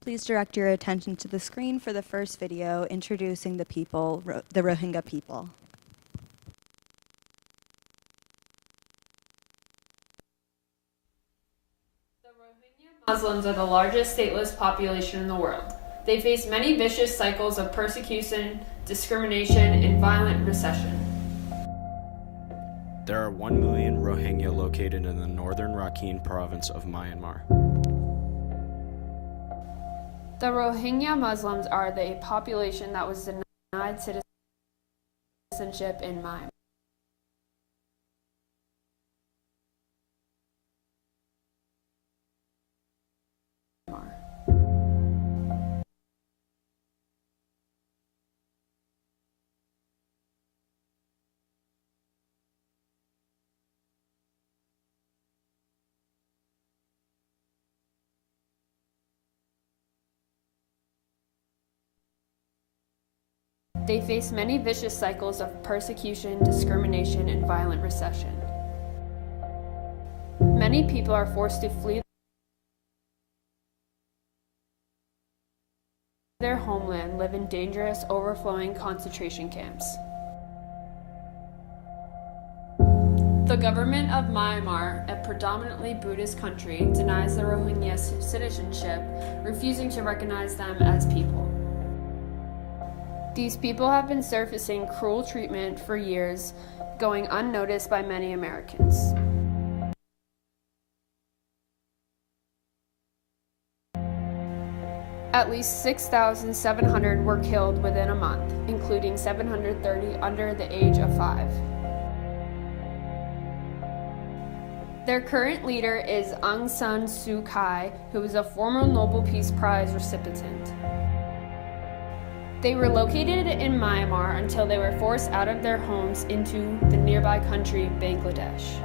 Please direct your attention to the screen for the first video introducing the people, the Rohingya people. The Rohingya Muslims are the largest stateless population in the world. They face many vicious cycles of persecution, discrimination, and violent repression. There are 1 million Rohingya located in the northern Rakhine province of Myanmar. The Rohingya Muslims are the population that was denied citizenship in Myanmar. They face many vicious cycles of persecution, discrimination, and violent repression. Many people are forced to flee their homeland, live in dangerous, overflowing concentration camps. The government of Myanmar, a predominantly Buddhist country, denies the Rohingya citizenship, refusing to recognize them as people. These people have been surfacing cruel treatment for years, going unnoticed by many Americans. At least 6,700 were killed within a month, including 730 under the age of 5. Their current leader is Aung San Suu Kyi, who is a former Nobel Peace Prize recipient. They were located in Myanmar until they were forced out of their homes into the nearby country, Bangladesh.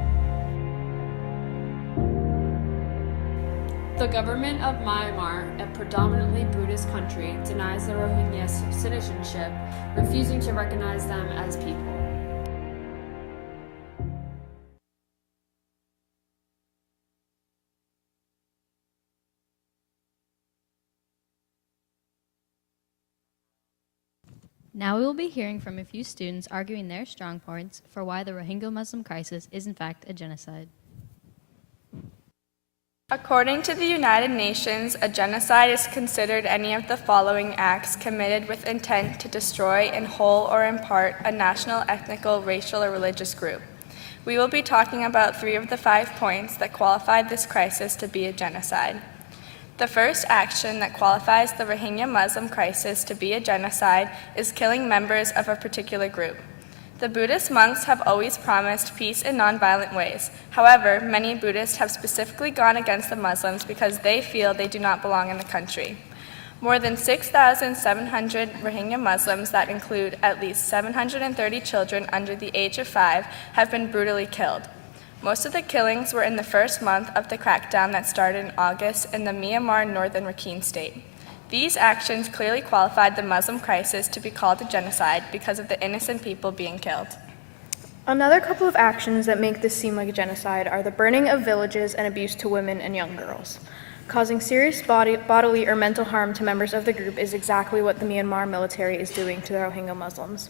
The government of Myanmar, a predominantly Buddhist country, denies the Rohingya citizenship, refusing to recognize them as people. Now we will be hearing from a few students arguing their strong points for why the Rohingya Muslim crisis is in fact a genocide. According to the United Nations, a genocide is considered any of the following acts committed with intent to destroy in whole or in part a national, ethnical, racial, or religious group. We will be talking about 3 of the 5 points that qualify this crisis to be a genocide. The first action that qualifies the Rohingya Muslim crisis to be a genocide is killing members of a particular group. The Buddhist monks have always promised peace in nonviolent ways. However, many Buddhists have specifically gone against the Muslims because they feel they do not belong in the country. More than 6,700 Rohingya Muslims, that include at least 730 children under the age of 5, have been brutally killed. Most of the killings were in the first month of the crackdown that started in August in the Myanmar northern Rakhine state. These actions clearly qualified the Muslim crisis to be called a genocide because of the innocent people being killed. Another couple of actions that make this seem like a genocide are the burning of villages and abuse to women and young girls. Causing serious bodily or mental harm to members of the group is exactly what the Myanmar military is doing to the Rohingya Muslims.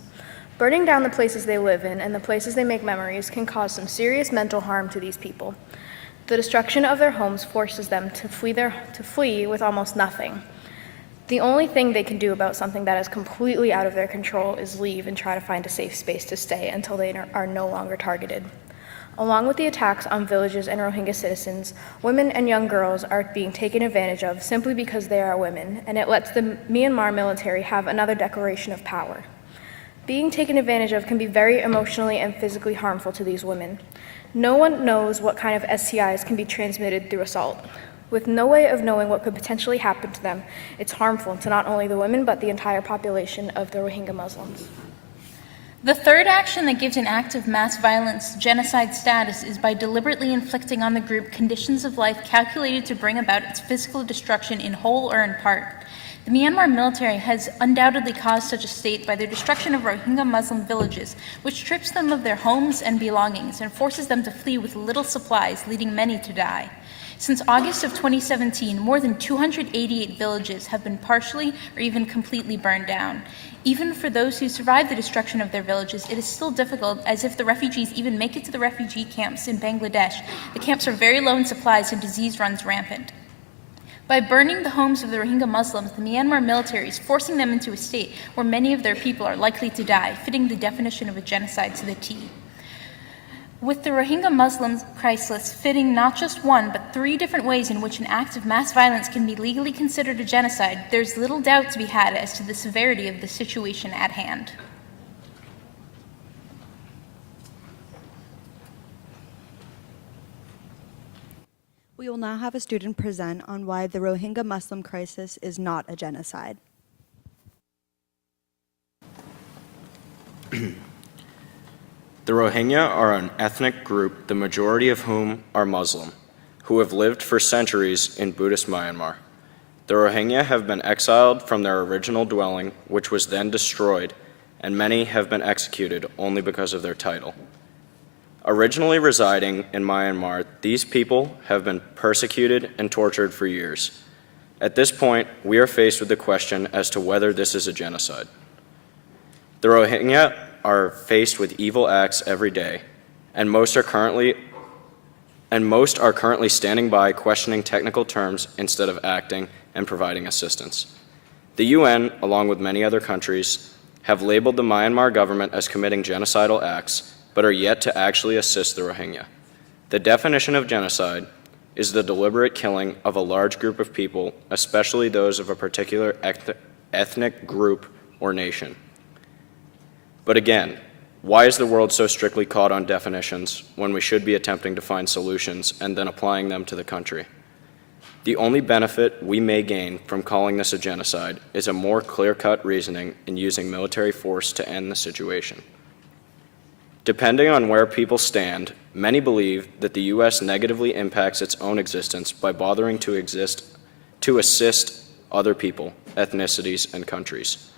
Burning down the places they live in and the places they make memories can cause some serious mental harm to these people. The destruction of their homes forces them to flee with almost nothing. The only thing they can do about something that is completely out of their control is leave and try to find a safe space to stay until they are no longer targeted. Along with the attacks on villages and Rohingya citizens, women and young girls are being taken advantage of simply because they are women, and it lets the Myanmar military have another declaration of power. Being taken advantage of can be very emotionally and physically harmful to these women. No one knows what kind of STIs can be transmitted through assault. With no way of knowing what could potentially happen to them, it's harmful to not only the women but the entire population of the Rohingya Muslims. The third action that gives an act of mass violence genocide status is by deliberately inflicting on the group conditions of life calculated to bring about its physical destruction in whole or in part. The Myanmar military has undoubtedly caused such a state by their destruction of Rohingya Muslim villages, which strips them of their homes and belongings and forces them to flee with little supplies, leading many to die. Since August of 2017, more than 288 villages have been partially or even completely burned down. Even for those who survived the destruction of their villages, it is still difficult, as if the refugees even make it to the refugee camps in Bangladesh, the camps are very low in supplies and disease runs rampant. By burning the homes of the Rohingya Muslims, the Myanmar military is forcing them into a state where many of their people are likely to die, fitting the definition of a genocide to the T. With the Rohingya Muslims crisis fitting not just one, but 3 different ways in which an act of mass violence can be legally considered a genocide, there's little doubt to be had as to the severity of the situation at hand. We will now have a student present on why the Rohingya Muslim crisis is not a genocide. The Rohingya are an ethnic group, the majority of whom are Muslim, who have lived for centuries in Buddhist Myanmar. The Rohingya have been exiled from their original dwelling, which was then destroyed, and many have been executed only because of their title. Originally residing in Myanmar, these people have been persecuted and tortured for years. At this point, we are faced with the question as to whether this is a genocide. The Rohingya are faced with evil acts every day, and most are currently standing by questioning technical terms instead of acting and providing assistance. The UN, along with many other countries, have labeled the Myanmar government as committing genocidal acts, but are yet to actually assist the Rohingya. The definition of genocide is the deliberate killing of a large group of people, especially those of a particular ethnic group or nation. But again, why is the world so strictly caught on definitions when we should be attempting to find solutions and then applying them to the country? The only benefit we may gain from calling this a genocide is a more clear-cut reasoning in using military force to end the situation. Depending on where people stand, many believe that the U.S. negatively impacts its own existence by bothering to assist other people, ethnicities, and countries.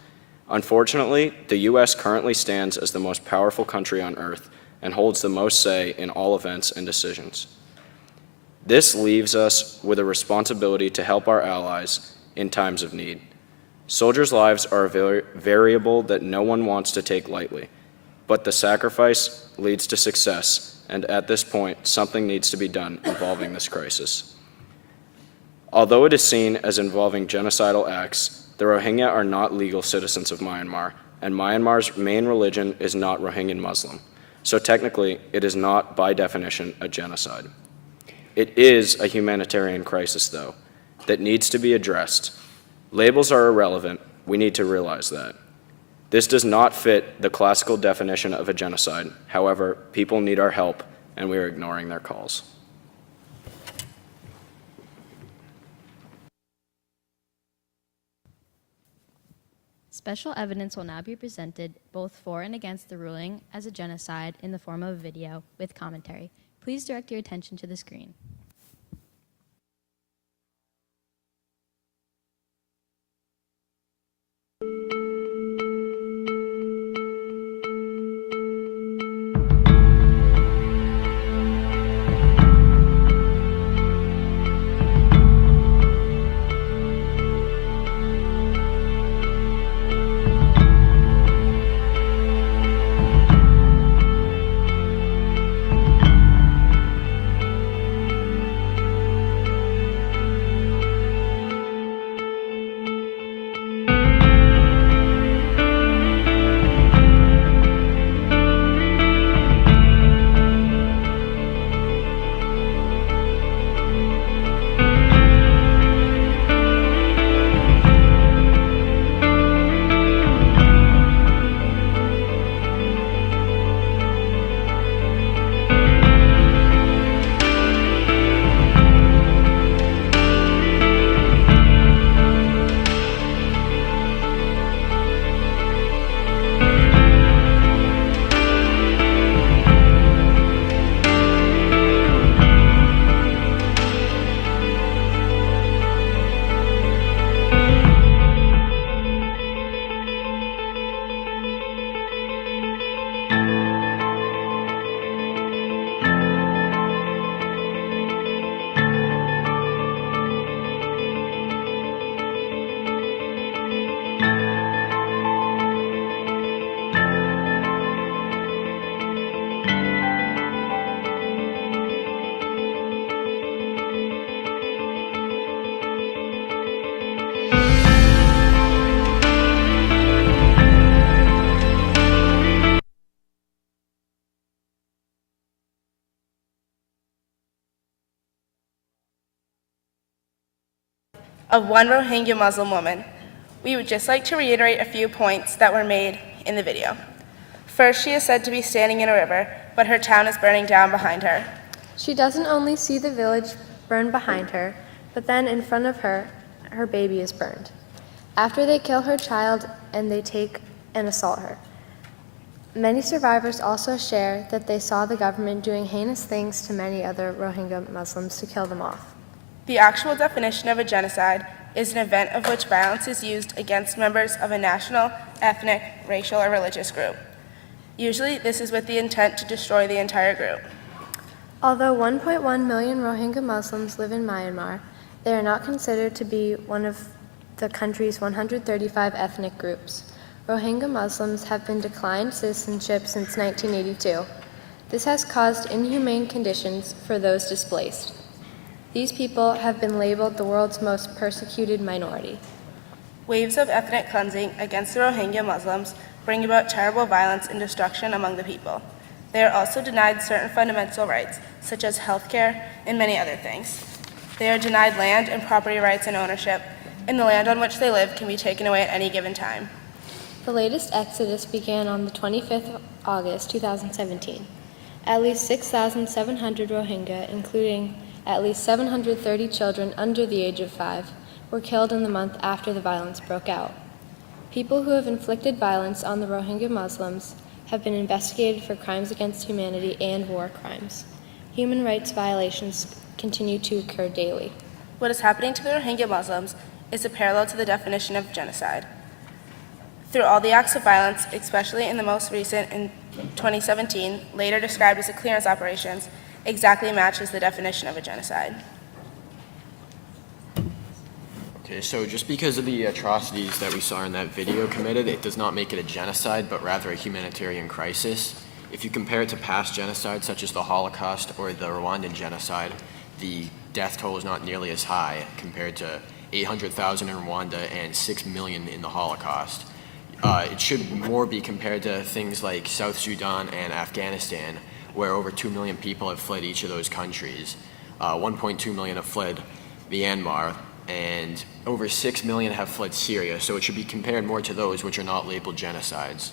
Unfortunately, the U.S. currently stands as the most powerful country on earth and holds the most say in all events and decisions. This leaves us with a responsibility to help our allies in times of need. Soldiers' lives are a variable that no one wants to take lightly, but the sacrifice leads to success, and at this point, something needs to be done involving this crisis. Although it is seen as involving genocidal acts, the Rohingya are not legal citizens of Myanmar, and Myanmar's main religion is not Rohingya Muslim, so technically it is not, by definition, a genocide. It is a humanitarian crisis, though, that needs to be addressed. Labels are irrelevant. We need to realize that. This does not fit the classical definition of a genocide. However, people need our help, and we are ignoring their calls. Special evidence will now be presented both for and against the ruling as a genocide in the form of a video with commentary. Please direct your attention to the screen. of one Rohingya Muslim woman. We would just like to reiterate a few points that were made in the video. First, she is said to be standing in a river, but her town is burning down behind her. She doesn't only see the village burn behind her, but then in front of her, her baby is burned. After they kill her child and they take and assault her. Many survivors also share that they saw the government doing heinous things to many other Rohingya Muslims to kill them off. The actual definition of a genocide is an event of which violence is used against members of a national, ethnic, racial, or religious group. Usually, this is with the intent to destroy the entire group. Although 1.1 million Rohingya Muslims live in Myanmar, they are not considered to be one of the country's 135 ethnic groups. Rohingya Muslims have been declined citizenship since 1982. This has caused inhumane conditions for those displaced. These people have been labeled the world's most persecuted minority. Waves of ethnic cleansing against the Rohingya Muslims bring about terrible violence and destruction among the people. They are also denied certain fundamental rights, such as health care and many other things. They are denied land and property rights and ownership, and the land on which they live can be taken away at any given time. The latest exodus began on the 25th of August 2017. At least 6,700 Rohingya, including at least 730 children under the age of 5, were killed in the month after the violence broke out. People who have inflicted violence on the Rohingya Muslims have been investigated for crimes against humanity and war crimes. Human rights violations continue to occur daily. What is happening to the Rohingya Muslims is a parallel to the definition of genocide. Through all the acts of violence, especially in the most recent in 2017, later described as the clearance operations, exactly matches the definition of a genocide. Okay, so just because of the atrocities that we saw in that video committed, it does not make it a genocide, but rather a humanitarian crisis. If you compare it to past genocides, such as the Holocaust or the Rwandan genocide, the death toll is not nearly as high compared to 800,000 in Rwanda and 6 million in the Holocaust. It should more be compared to things like South Sudan and Afghanistan, where over 2 million people have fled each of those countries. 1.2 million have fled Myanmar, and over 6 million have fled Syria, so it should be compared more to those which are not labeled genocides.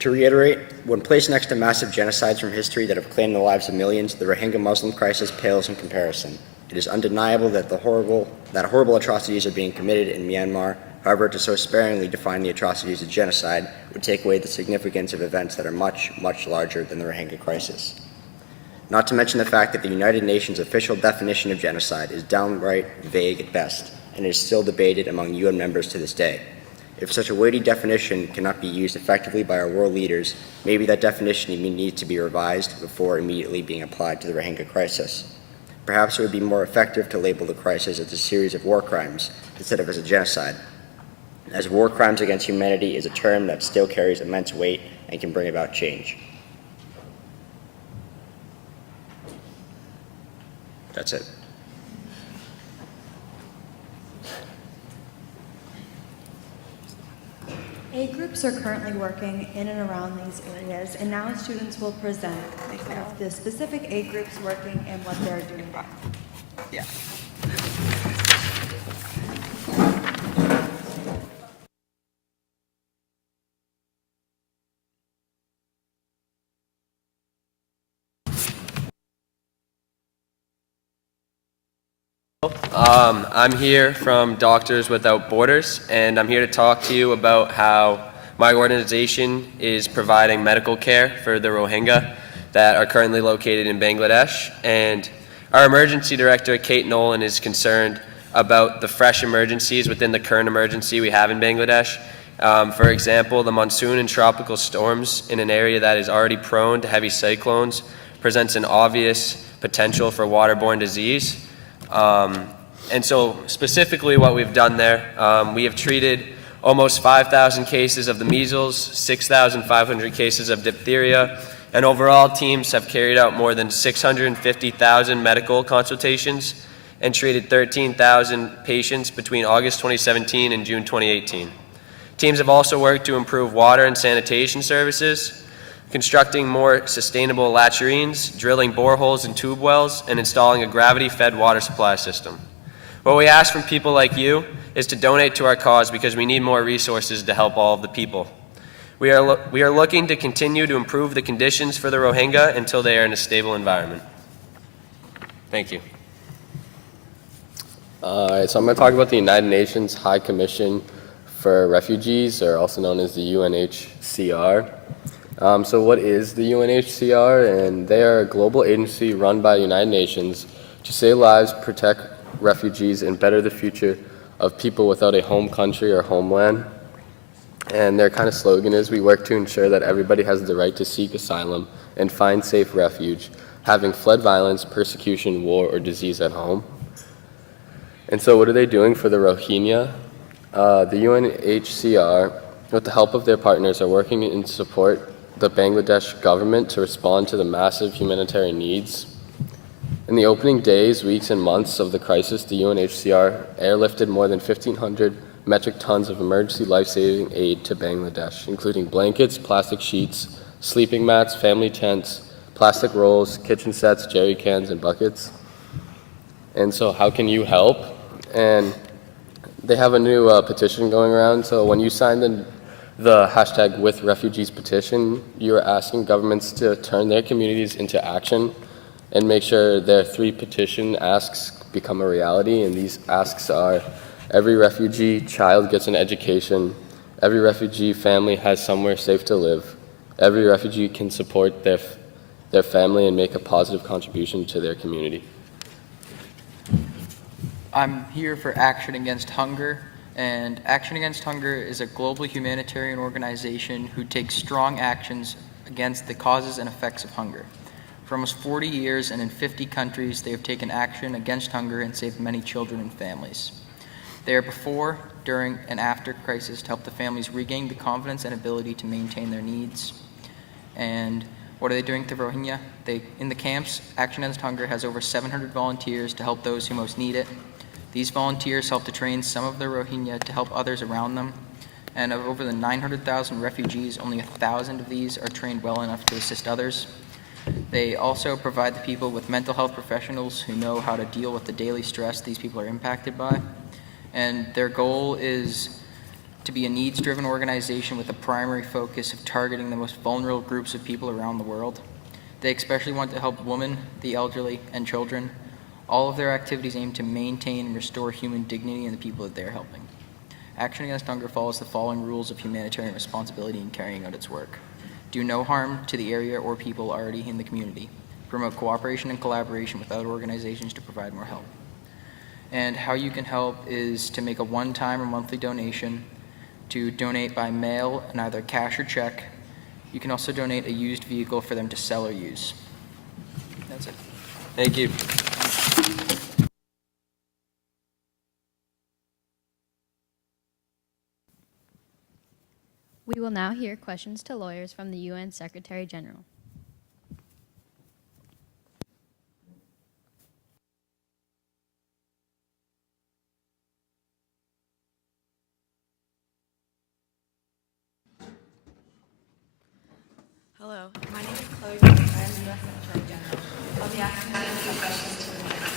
To reiterate, when placed next to massive genocides from history that have claimed the lives of millions, the Rohingya Muslim crisis pales in comparison. It is undeniable that horrible atrocities are being committed in Myanmar. However, to so sparingly define the atrocities of genocide would take away the significance of events that are much, much larger than the Rohingya crisis. Not to mention the fact that the United Nations official definition of genocide is downright vague at best, and is still debated among UN members to this day. If such a weighty definition cannot be used effectively by our world leaders, maybe that definition needs to be revised before immediately being applied to the Rohingya crisis. Perhaps it would be more effective to label the crisis as a series of war crimes instead of as a genocide, as war crimes against humanity is a term that still carries immense weight and can bring about change. That's it. A groups are currently working in and around these areas, and now students will present of the specific A groups working and what they're doing. Yeah. I'm here from Doctors Without Borders, and I'm here to talk to you about how my organization is providing medical care for the Rohingya that are currently located in Bangladesh. And our emergency director, Kate Nolan, is concerned about the fresh emergencies within the current emergency we have in Bangladesh. For example, the monsoon and tropical storms in an area that is already prone to heavy cyclones presents an obvious potential for waterborne disease. And so specifically what we've done there, we have treated almost 5,000 cases of the measles, 6,500 cases of diphtheria, and overall teams have carried out more than 650,000 medical consultations and treated 13,000 patients between August 2017 and June 2018. Teams have also worked to improve water and sanitation services, constructing more sustainable latrines, drilling boreholes and tube wells, and installing a gravity-fed water supply system. What we ask from people like you is to donate to our cause because we need more resources to help all of the people. We are looking to continue to improve the conditions for the Rohingya until they are in a stable environment. Thank you. All right, so I'm going to talk about the United Nations High Commission for Refugees, or also known as the UNHCR. So what is the UNHCR? And they are a global agency run by the United Nations to save lives, protect refugees, and better the future of people without a home country or homeland. And their kind of slogan is, we work to ensure that everybody has the right to seek asylum and find safe refuge, having fled violence, persecution, war, or disease at home. And so what are they doing for the Rohingya? The UNHCR, with the help of their partners, are working in support the Bangladesh government to respond to the massive humanitarian needs. In the opening days, weeks, and months of the crisis, the UNHCR airlifted more than 1,500 metric tons of emergency life-saving aid to Bangladesh, including blankets, plastic sheets, sleeping mats, family tents, plastic rolls, kitchen sets, jerry cans, and buckets. And so how can you help? And they have a new petition going around. So when you sign the hashtag #WithRefugees petition, you're asking governments to turn their communities into action and make sure their 3 petition asks become a reality. And these asks are: every refugee child gets an education, every refugee family has somewhere safe to live, every refugee can support their family and make a positive contribution to their community. I'm here for Action Against Hunger, and Action Against Hunger is a global humanitarian organization who takes strong actions against the causes and effects of hunger. For almost 40 years and in 50 countries, they have taken action against hunger and saved many children and families. They are before, during, and after crisis to help the families regain the confidence and ability to maintain their needs. And what are they doing to Rohingya? In the camps, Action Against Hunger has over 700 volunteers to help those who most need it. These volunteers help to train some of the Rohingya to help others around them. And of over the 900,000 refugees, only 1,000 of these are trained well enough to assist others. They also provide the people with mental health professionals who know how to deal with the daily stress these people are impacted by. And their goal is to be a needs-driven organization with a primary focus of targeting the most vulnerable groups of people around the world. They especially want to help women, the elderly, and children. All of their activities aim to maintain and restore human dignity in the people that they're helping. Action Against Hunger follows the following rules of humanitarian responsibility in carrying out its work. Do no harm to the area or people already in the community. Promote cooperation and collaboration with other organizations to provide more help. And how you can help is to make a one-time or monthly donation, to donate by mail in either cash or check. You can also donate a used vehicle for them to sell or use. That's it. Thank you. We will now hear questions to lawyers from the UN Secretary General. Hello, my name is Chloe. I am the U.S. Secretary General. I'll be asking you some questions to the panel.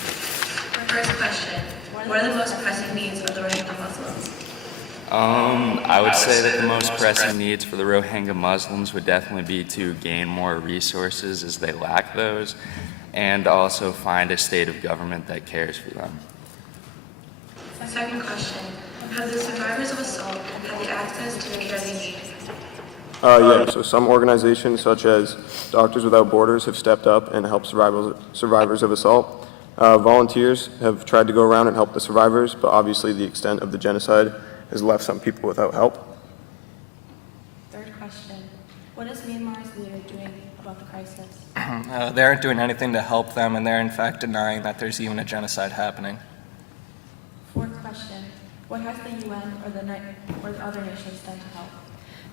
First question: what are the most pressing needs of the Rohingya Muslims? I would say that the most pressing needs for the Rohingya Muslims would definitely be to gain more resources, as they lack those, and also find a state of government that cares for them. Second question: have the survivors of assault had the access to the care they need? Yeah, so some organizations such as Doctors Without Borders have stepped up and helped survivors of assault. Volunteers have tried to go around and help the survivors, but obviously the extent of the genocide has left some people without help. Third question: what is Myanmar's leader doing about the crisis? They aren't doing anything to help them, and they're in fact denying that there's even a genocide happening. Fourth question: what has the UN or the other nations done to help?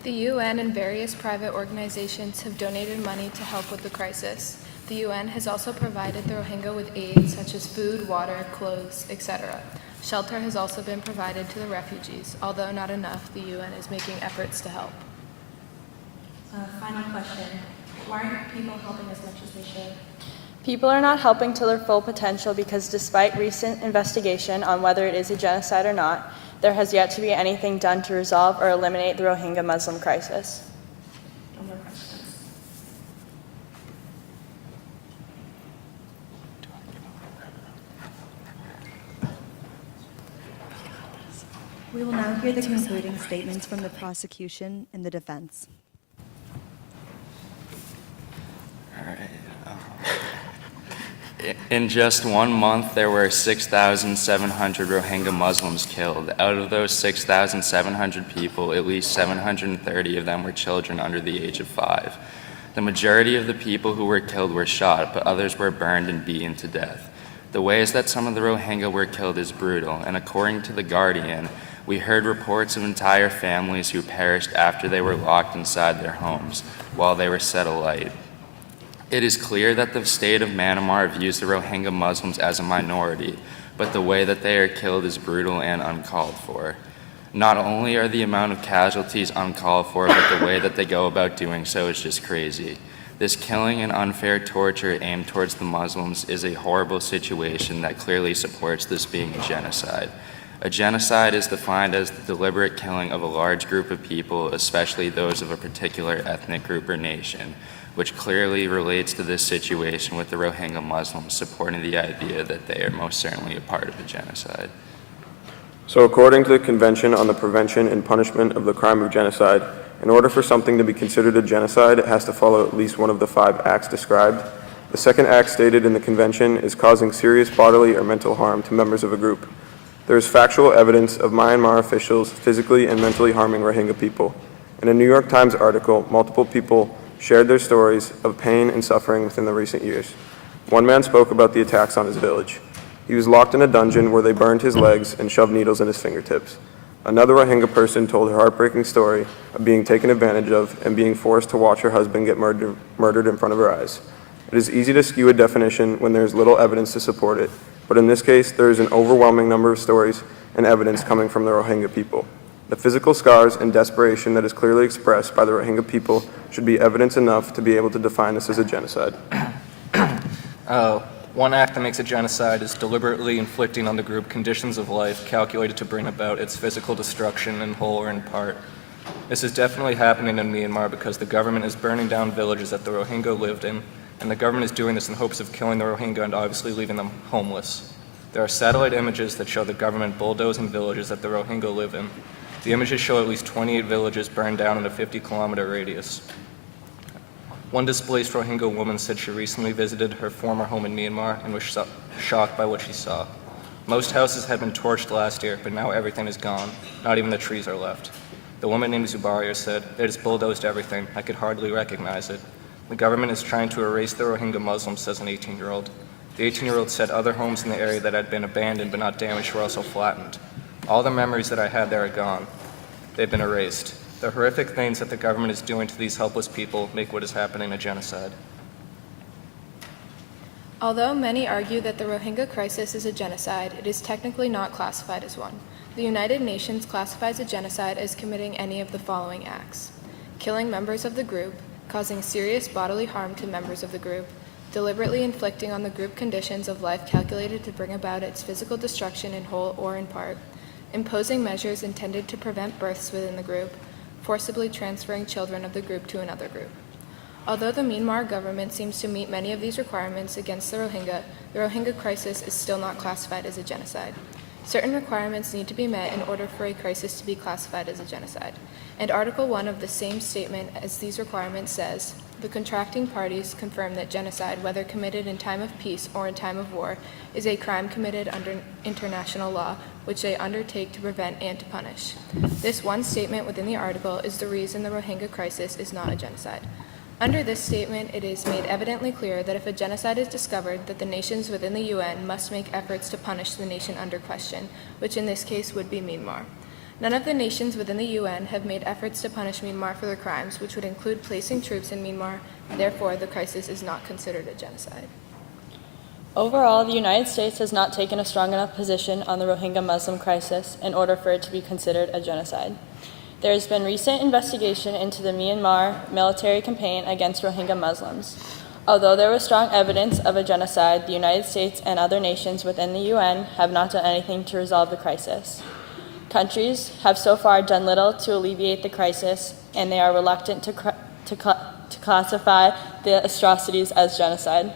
The UN and various private organizations have donated money to help with the crisis. The UN has also provided the Rohingya with aid such as food, water, clothes, etc. Shelter has also been provided to the refugees. Although not enough, the UN is making efforts to help. Final question: why aren't people helping as much as they should? People are not helping to their full potential because despite recent investigation on whether it is a genocide or not, there has yet to be anything done to resolve or eliminate the Rohingya Muslim crisis. We will now hear the concluding statements from the prosecution and the defense. In just 1 month, there were 6,700 Rohingya Muslims killed. Out of those 6,700 people, at least 730 of them were children under the age of 5. The majority of the people who were killed were shot, but others were burned and beaten to death. The ways that some of the Rohingya were killed is brutal, and according to The Guardian, we heard reports of entire families who perished after they were locked inside their homes while they were set alight. It is clear that the state of Myanmar views the Rohingya Muslims as a minority, but the way that they are killed is brutal and uncalled for. Not only are the amount of casualties uncalled for, but the way that they go about doing so is just crazy. This killing and unfair torture aimed towards the Muslims is a horrible situation that clearly supports this being a genocide. A genocide is defined as the deliberate killing of a large group of people, especially those of a particular ethnic group or nation, which clearly relates to this situation with the Rohingya Muslims supporting the idea that they are most certainly a part of a genocide. So according to the Convention on the Prevention and Punishment of the Crime of Genocide, in order for something to be considered a genocide, it has to follow at least one of the 5 acts described. The second act stated in the Convention is causing serious bodily or mental harm to members of a group. There is factual evidence of Myanmar officials physically and mentally harming Rohingya people. In a New York Times article, multiple people shared their stories of pain and suffering within the recent years. One man spoke about the attacks on his village. He was locked in a dungeon where they burned his legs and shoved needles in his fingertips. Another Rohingya person told her heartbreaking story of being taken advantage of and being forced to watch her husband get murdered in front of her eyes. It is easy to skew a definition when there is little evidence to support it, but in this case, there is an overwhelming number of stories and evidence coming from the Rohingya people. The physical scars and desperation that is clearly expressed by the Rohingya people should be evidence enough to be able to define this as a genocide. One act that makes a genocide is deliberately inflicting on the group conditions of life calculated to bring about its physical destruction in whole or in part. This is definitely happening in Myanmar because the government is burning down villages that the Rohingya lived in, and the government is doing this in hopes of killing the Rohingya and obviously leaving them homeless. There are satellite images that show the government bulldozing villages that the Rohingya live in. The images show at least 28 villages burned down in a 50-kilometer radius. One displaced Rohingya woman said she recently visited her former home in Myanmar and was shocked by what she saw. Most houses had been torched last year, but now everything is gone. Not even the trees are left. The woman named Zubaria said, "They just bulldozed everything. I could hardly recognize it. The government is trying to erase the Rohingya Muslims," says an 18-year-old. The 18-year-old said other homes in the area that had been abandoned but not damaged were also flattened. All the memories that I had there are gone. They've been erased. The horrific things that the government is doing to these helpless people make what is happening a genocide. Although many argue that the Rohingya crisis is a genocide, it is technically not classified as one. The United Nations classifies a genocide as committing any of the following acts: killing members of the group, causing serious bodily harm to members of the group, deliberately inflicting on the group conditions of life calculated to bring about its physical destruction in whole or in part, imposing measures intended to prevent births within the group, forcibly transferring children of the group to another group. Although the Myanmar government seems to meet many of these requirements against the Rohingya crisis is still not classified as a genocide. Certain requirements need to be met in order for a crisis to be classified as a genocide. And Article 1 of the same statement as these requirements says, "The contracting parties confirm that genocide, whether committed in time of peace or in time of war, is a crime committed under international law, which they undertake to prevent and to punish." This one statement within the article is the reason the Rohingya crisis is not a genocide. Under this statement, it is made evidently clear that if a genocide is discovered, that the nations within the UN must make efforts to punish the nation under question, which in this case would be Myanmar. None of the nations within the UN have made efforts to punish Myanmar for their crimes, which would include placing troops in Myanmar. Therefore, the crisis is not considered a genocide. Overall, the United States has not taken a strong enough position on the Rohingya Muslim crisis in order for it to be considered a genocide. There has been recent investigation into the Myanmar military campaign against Rohingya Muslims. Although there was strong evidence of a genocide, the United States and other nations within the UN have not done anything to resolve the crisis. Countries have so far done little to alleviate the crisis, and they are reluctant to classify the atrocities as genocide.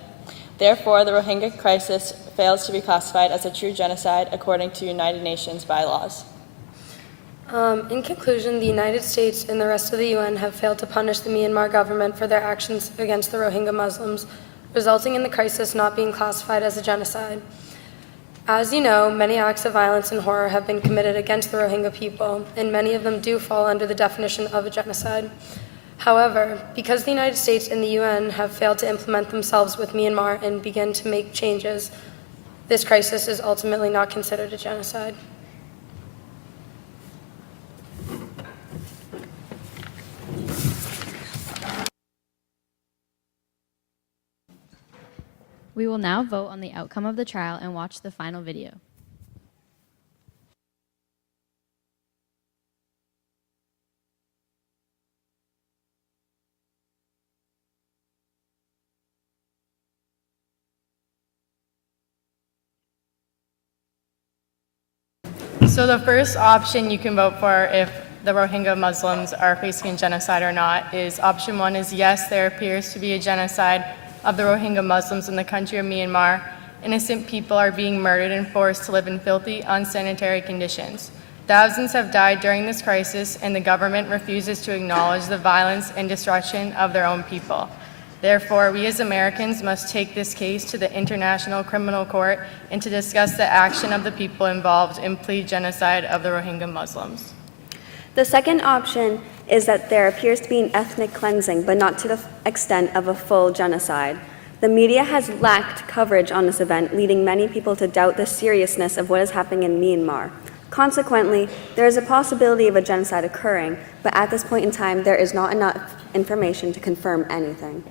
Therefore, the Rohingya crisis fails to be classified as a true genocide according to United Nations bylaws. In conclusion, the United States and the rest of the UN have failed to punish the Myanmar government for their actions against the Rohingya Muslims, resulting in the crisis not being classified as a genocide. As you know, many acts of violence and horror have been committed against the Rohingya people, and many of them do fall under the definition of a genocide. However, because the United States and the UN have failed to implement themselves with Myanmar and begin to make changes, this crisis is ultimately not considered a genocide. We will now vote on the outcome of the trial and watch the final video. So the first option you can vote for if the Rohingya Muslims are facing genocide or not is option 1 is yes, there appears to be a genocide of the Rohingya Muslims in the country of Myanmar. Innocent people are being murdered and forced to live in filthy, unsanitary conditions. Thousands have died during this crisis, and the government refuses to acknowledge the violence and destruction of their own people. Therefore, we as Americans must take this case to the International Criminal Court and to discuss the action of the people involved in plead genocide of the Rohingya Muslims. The second option is that there appears to be an ethnic cleansing, but not to the extent of a full genocide. The media has lacked coverage on this event, leading many people to doubt the seriousness of what is happening in Myanmar. Consequently, there is a possibility of a genocide occurring, but at this point in time, there is not enough information to confirm anything.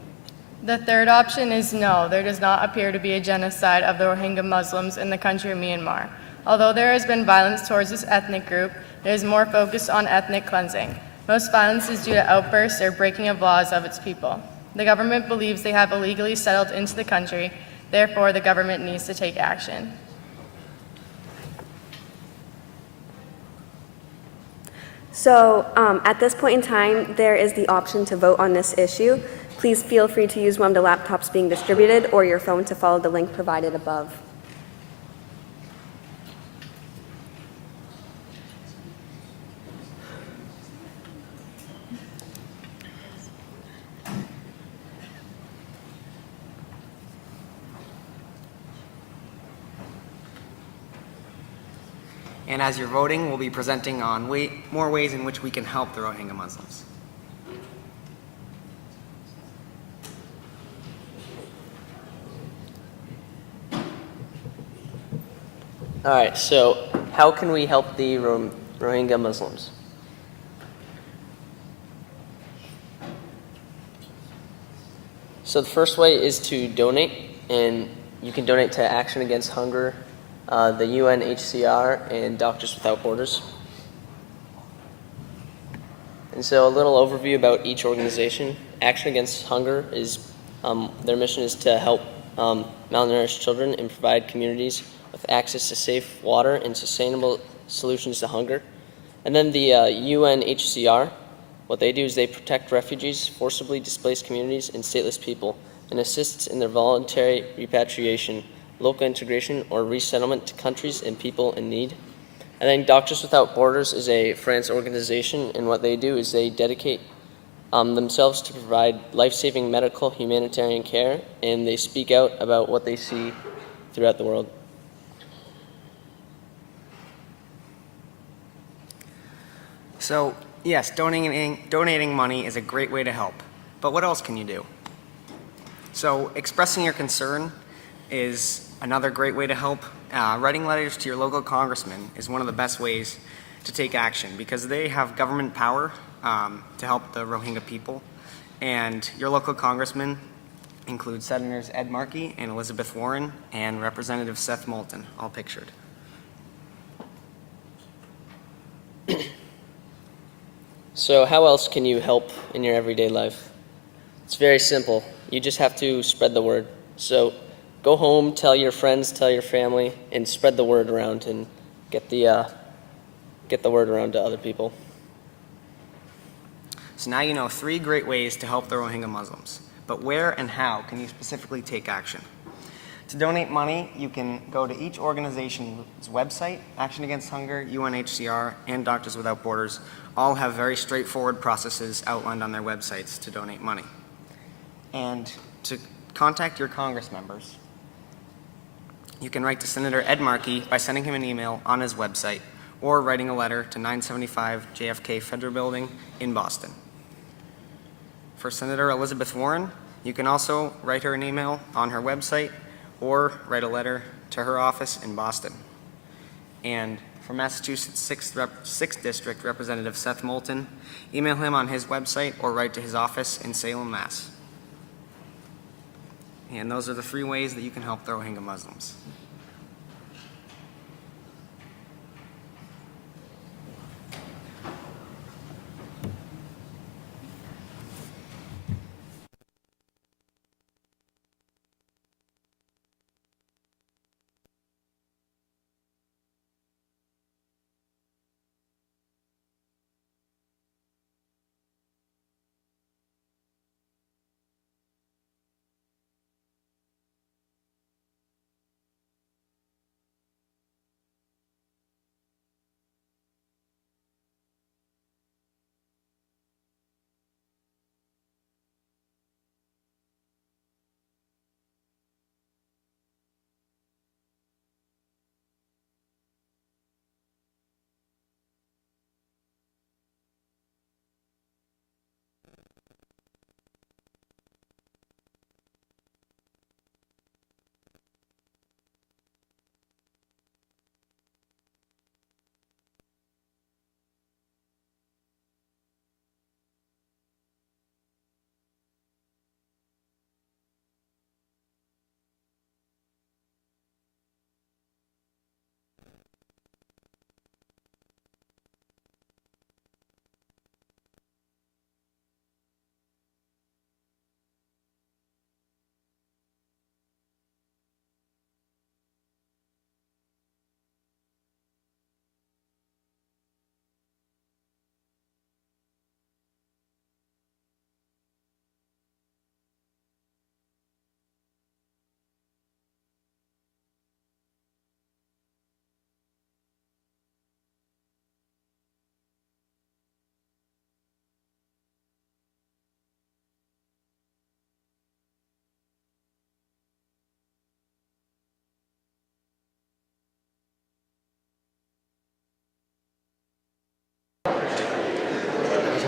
The third option is no, there does not appear to be a genocide of the Rohingya Muslims in the country of Myanmar. Although there has been violence towards this ethnic group, it is more focused on ethnic cleansing. Most violence is due to outbursts or breaking of laws of its people. The government believes they have illegally settled into the country, therefore the government needs to take action. So at this point in time, there is the option to vote on this issue. Please feel free to use one of the laptops being distributed or your phone to follow the link provided above. And as you're voting, we'll be presenting on more ways in which we can help the Rohingya Muslims. All right, so how can we help the Rohingya Muslims? So the first way is to donate, and you can donate to Action Against Hunger, the UNHCR, and Doctors Without Borders. And so a little overview about each organization. Action Against Hunger is, their mission is to help malnourished children and provide communities with access to safe water and sustainable solutions to hunger. And then the UNHCR, what they do is they protect refugees, forcibly displaced communities, and stateless people, and assists in their voluntary repatriation, local integration, or resettlement to countries and people in need. And then Doctors Without Borders is a France organization, and what they do is they dedicate themselves to provide life-saving medical humanitarian care, and they speak out about what they see throughout the world. So, yes, donating money is a great way to help. But what else can you do? So, expressing your concern is another great way to help. Writing letters to your local congressman is one of the best ways to take action because they have government power to help the Rohingya people. And your local congressman includes Senators Ed Markey and Elizabeth Warren and Representative Seth Moulton, all pictured. So how else can you help in your everyday life? It's very simple. You just have to spread the word. So go home, tell your friends, tell your family, and spread the word around and get the word around to other people. So now you know 3 great ways to help the Rohingya Muslims. But where and how can you specifically take action? To donate money, you can go to each organization's website. Action Against Hunger, UNHCR, and Doctors Without Borders all have very straightforward processes outlined on their websites to donate money. And to contact your Congress members, you can write to Senator Ed Markey by sending him an email on his website or writing a letter to 975 JFK Federal Building in Boston. For Senator Elizabeth Warren, you can also write her an email on her website or write a letter to her office in Boston. And for Massachusetts 6th District Representative Seth Moulton, email him on his website or write to his office in Salem, Mass. And those are the 3 ways that you can help the Rohingya Muslims.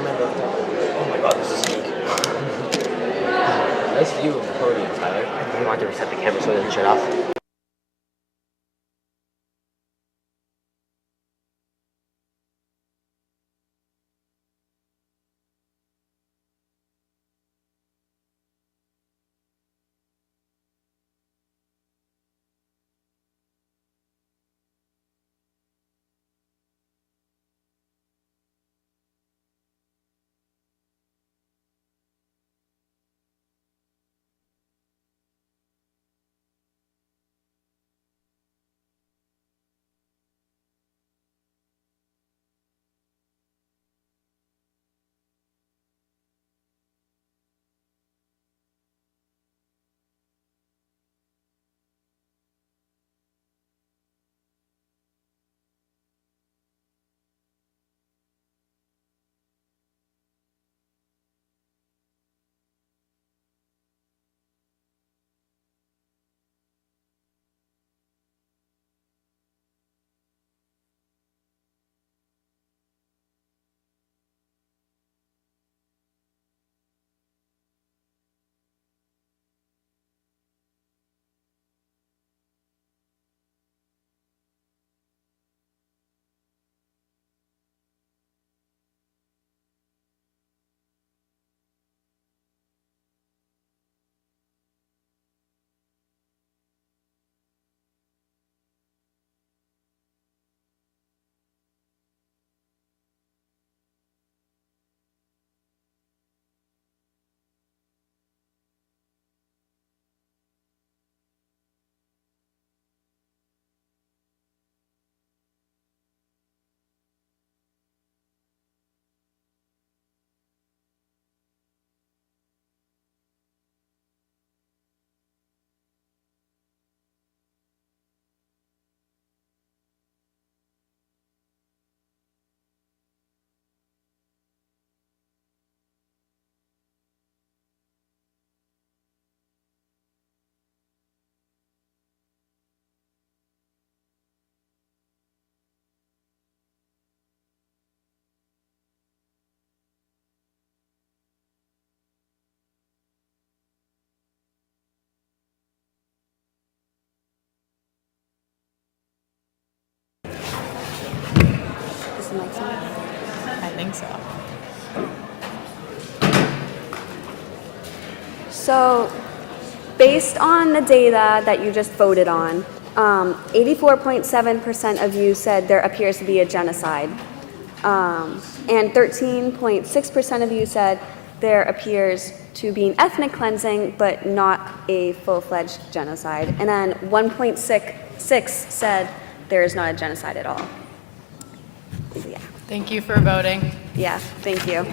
Oh my god, this is unique. Nice view of the podium, Tyler. I want to reset the camera so it doesn't shut off. I think so. So, based on the data that you just voted on, 84.7% of you said there appears to be a genocide, and 13.6% of you said there appears to be an ethnic cleansing, but not a full-fledged genocide. And then 1.66 said there is not a genocide at all. Yeah. Thank you for voting. Yeah, thank you.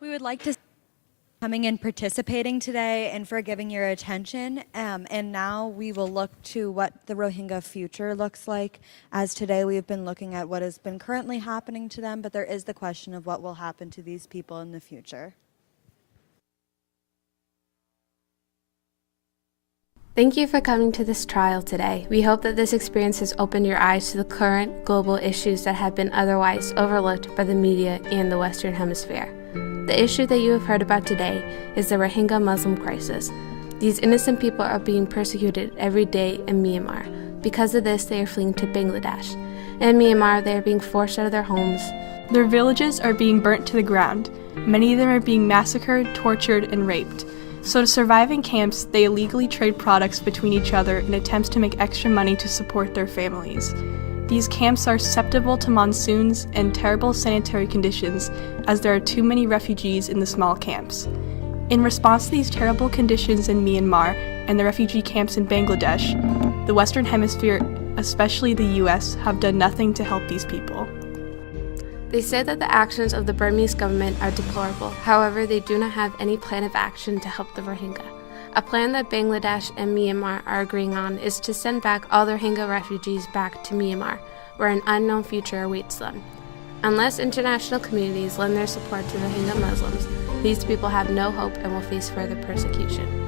We would like to thank you for coming and participating today and for giving your attention. And now we will look to what the Rohingya future looks like. As today we have been looking at what has been currently happening to them, but there is the question of what will happen to these people in the future. Thank you for coming to this trial today. We hope that this experience has opened your eyes to the current global issues that have been otherwise overlooked by the media and the Western Hemisphere. The issue that you have heard about today is the Rohingya Muslim crisis. These innocent people are being persecuted every day in Myanmar. Because of this, they are fleeing to Bangladesh. In Myanmar, they are being forced out of their homes. Their villages are being burnt to the ground. Many of them are being massacred, tortured, and raped. So to survive in camps, they illegally trade products between each other in attempts to make extra money to support their families. These camps are susceptible to monsoons and terrible sanitary conditions, as there are too many refugees in the small camps. In response to these terrible conditions in Myanmar and the refugee camps in Bangladesh, the Western Hemisphere, especially the US, have done nothing to help these people. They say that the actions of the Burmese government are deplorable. However, they do not have any plan of action to help the Rohingya. A plan that Bangladesh and Myanmar are agreeing on is to send back all the Rohingya refugees back to Myanmar, where an unknown future awaits them. Unless international communities lend their support to Rohingya Muslims, these people have no hope and will face further persecution.